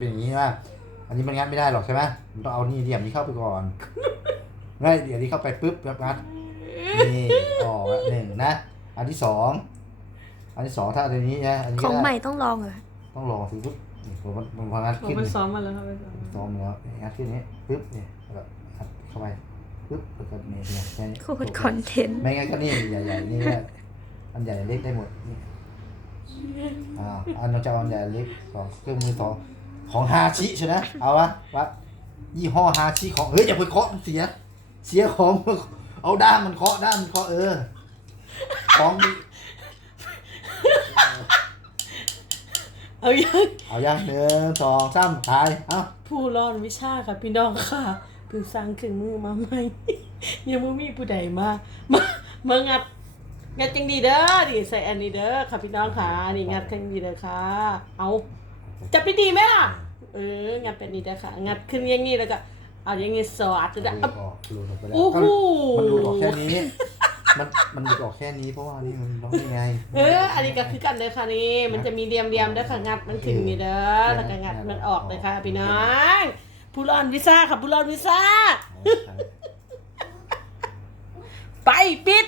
เป็นอย่างนี้ว่าอันนี้มันงัดไม่ได้หรอกใช่ไหมมันต้องเอานี่เหลี่ยมนี้เข้าไปก่อนง่ายเดี๋ยวนี้เข้าไปปุ๊บแล้วงัดนี่ออกละหนึ่งนะ อันที่สองอันที่สองถ้าอันนี้นะอันนี้ของได้ใหม่ต้องลองเหรอต้องลองสิปุ๊บนี่ผมมันมันพองัดผมขึ้นไปนี่ซ้อมมาแล้วครับไปซ้อมมาซ้อมแล้วงัดขึ้นนี้ปุ๊บนี่แล้วก็งัดเข้าไปปุ๊บแล้วก็นี่เนี่ยแค่นี้โคตรคอนเทนต์ไม่งั้นก็นี่ใหญ่ๆนี่ก็อันใหญ่เล็กได้หมดนี่อ่าอันเราจะเอาอันใหญ่เล็กของเครื่องมือสอง ของฮาชิใช่ไหมเอาวะวัดยี่ห้อฮาชิของเฮ้ยอย่าไปเคาะมันเสีย เสียของ เอาด้ามมันเคาะด้ามมันเคาะเออ ของดีเอายัง เอายังหนึ่งสองสามถ่าย เอาผู้รอดวิชาค่ะพี่น้องค่ะเพิ่งสร้างเครื่องมือมาใหม่ ยังไม่มีผู้ใดมามามางัดงัดจังดีเด้อดิใส่อันนี้เด้อค่ะพี่น้องค่ะนี่งัดจังดีเด้อค่ะ เอา จับไปดีไหมล่ะ เออ งัดแบบนี้เด้อค่ะ งัดขึ้นอย่างนี้แล้วก็เอาอย่างนี้สอดจะได้หลุดออกหลุดออกไปแล้วโอ้โหมันหลุดออกแค่นี้ มันมันหลุดออกแค่นี้เพราะว่านี่มันต้องยังไงเออ อันนี้ก็คือกันเลยค่ะนี่ มันจะมีเดียมเดียมๆเด้อค่ะงัดมันขึ้นนี่เด้อแล้วก็งัดมันออกเลยค่ะพี่น้องผู้รอดวิซ่าค่ะผู้รอดวิซ่า ไปปิด